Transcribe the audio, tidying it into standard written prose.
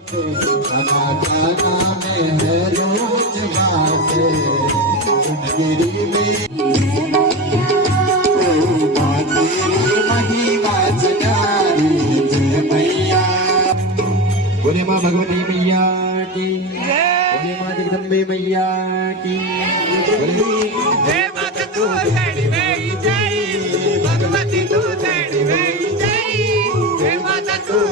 अनाजाना में है रोजगार से सुनगिरी में महिमा जनारी जय मैया। बोले माँ भगवती मैया की, बोले माँ जगदम्बे मैया की, जय माता तू तेरी मेरी जय, भगवती तू तेरी मेरी जय, जय माता तू